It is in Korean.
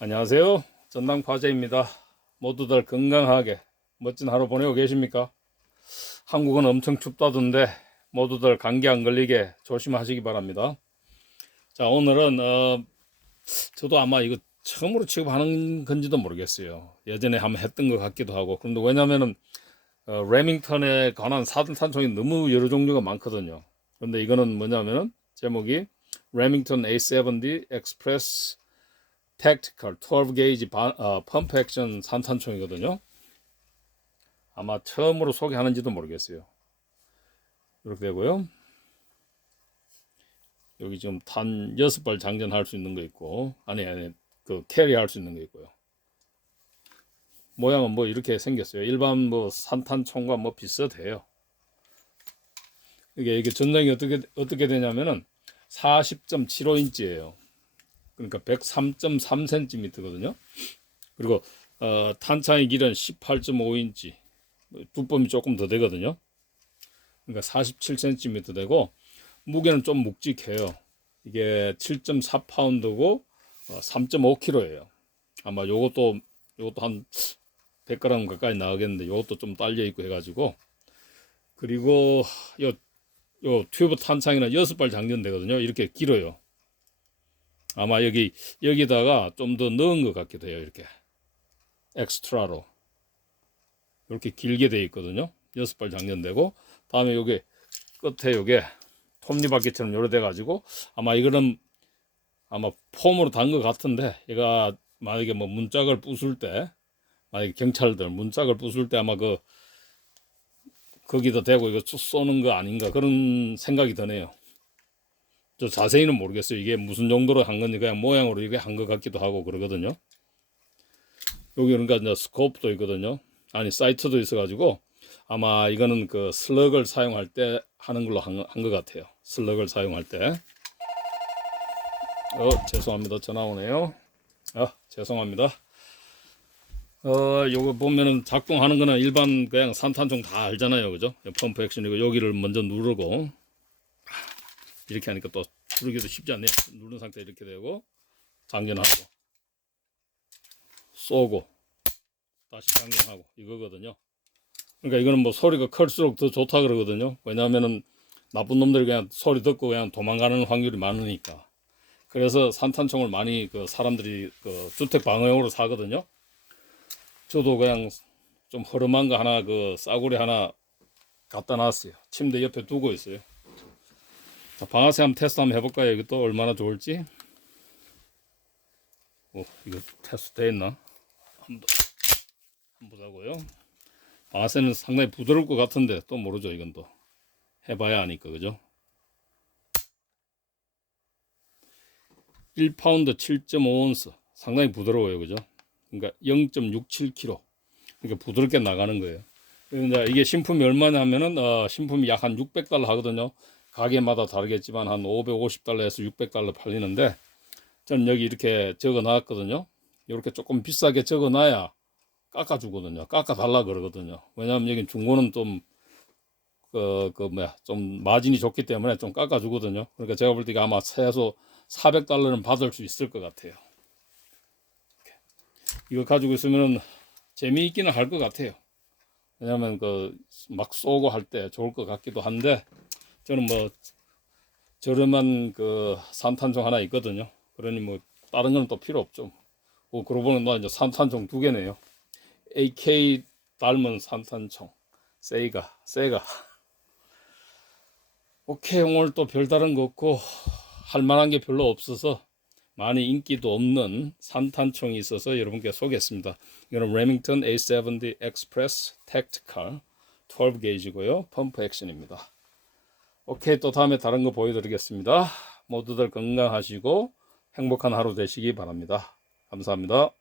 안녕하세요. 전당 파제입니다. 모두들 건강하게 멋진 하루 보내고 계십니까? 한국은 엄청 춥다던데 모두들 감기 안 걸리게 조심하시기 바랍니다. 자, 오늘은 어, 저도 아마 이거 처음으로 취급하는 건지도 모르겠어요. 예전에 한번 했던 것 같기도 하고. 그런데 왜냐면은 어, 레밍턴에 관한 사든 탄총이 너무 여러 종류가 많거든요. 그런데 이거는 뭐냐면은 제목이 레밍턴 A70 Express Tactical 12 게이지 어, 펌프 액션 산탄총이거든요. 아마 처음으로 소개하는지도 모르겠어요. 이렇게 되고요. 여기 지금 탄 6발 장전할 수 있는 거 있고 아니 아니 그 캐리 할 수 있는 거 있고요. 모양은 뭐 이렇게 생겼어요. 일반 뭐 산탄총과 뭐 비슷해요. 이게 이게 전장이 어떻게 어떻게 되냐면은 40.75인치예요. 그러니까 103.3cm거든요. 그리고 어, 탄창의 길은 18.5인치. 두뼘이 조금 더 되거든요. 그러니까 47cm 되고 무게는 좀 묵직해요. 이게 7.4파운드고 어, 3.5kg예요. 아마 요것도 요것도 한 100g 가까이 나가겠는데 요것도 좀 딸려 있고 해가지고 그리고 요, 요 튜브 탄창이는 6발 장전 되거든요. 이렇게 길어요. 아마 여기 여기다가 좀 더 넣은 것 같기도 해요. 이렇게 엑스트라로 이렇게 길게 돼 있거든요. 여섯 발 장전되고 다음에 요게 끝에 요게 톱니바퀴처럼 요래 돼 가지고 아마 이거는 아마 폼으로 단 것 같은데 얘가 만약에 뭐 문짝을 부술 때 만약에 경찰들 문짝을 부술 때 아마 그 거기다 대고 이거 쏘는 거 아닌가 그런 생각이 드네요. 저 자세히는 모르겠어요. 이게 무슨 정도로 한 건지 그냥 모양으로 이게 한 것 같기도 하고 그러거든요. 여기 그러니까 이제 스코프도 있거든요. 아니 사이트도 있어가지고 아마 이거는 그 슬럭을 사용할 때 하는 걸로 한 것 같아요. 슬럭을 사용할 때. 어 죄송합니다. 전화 오네요. 아 죄송합니다. 어 요거 보면은 작동하는 거는 일반 그냥 산탄총 다 알잖아요, 그죠? 펌프 액션이고 여기를 먼저 누르고 이렇게 하니까 또 누르기도 쉽지 않네요. 누른 상태 이렇게 되고 장전하고 쏘고 다시 장전하고 이거거든요. 그러니까 이거는 뭐 소리가 클수록 더 좋다 그러거든요. 왜냐하면은 나쁜 놈들이 그냥 소리 듣고 그냥 도망가는 확률이 많으니까. 그래서 산탄총을 많이 그 사람들이 그 주택 방어용으로 사거든요. 저도 그냥 좀 허름한 거 하나 그 싸구려 하나 갖다 놨어요. 침대 옆에 두고 있어요. 자, 방아쇠 한번 테스트 한번 해볼까요? 이게 또 얼마나 좋을지. 오, 이거 테스트 돼 있나? 한번 더, 한번 보자고요. 방아쇠는 상당히 부드러울 것 같은데 또 모르죠. 이건 또 해봐야 하니까 그죠? 1파운드 7.5온스 상당히 부드러워요, 그죠? 그러니까 0.67kg. 그러니까 부드럽게 나가는 거예요. 그러니까 이게 신품이 얼마냐 하면은 어, 신품이 약 한 600달러 하거든요. 가게마다 다르겠지만 한 550달러에서 600달러 팔리는데 저는 여기 이렇게 적어 놨거든요. 이렇게 조금 비싸게 적어 놔야 깎아 주거든요. 깎아 달라 그러거든요. 왜냐하면 여기 중고는 좀 그, 그, 뭐야, 좀 마진이 좋기 때문에 좀 깎아 주거든요. 그러니까 제가 볼 때 아마 최소 400달러는 받을 수 있을 것 같아요. 이거 가지고 있으면 재미있기는 할 것 같아요. 왜냐면 그 막 쏘고 할 때 좋을 것 같기도 한데 저는 뭐 저렴한 그 산탄총 하나 있거든요. 그러니 뭐 다른 건또 필요 없죠. 뭐 그러고 보면 뭐 이제 산탄총 두 개네요. AK 닮은 산탄총. 세이가, 세가. 오케이, 오늘 또 별다른 거 없고 할 만한 게 별로 없어서 많이 인기도 없는 산탄총이 있어서 여러분께 소개했습니다. 이거는 레밍턴 A70 Express Tactical 12 게이지고요. 펌프 액션입니다. 오케이, 또 다음에 다른 거 보여드리겠습니다. 모두들 건강하시고 행복한 하루 되시기 바랍니다. 감사합니다.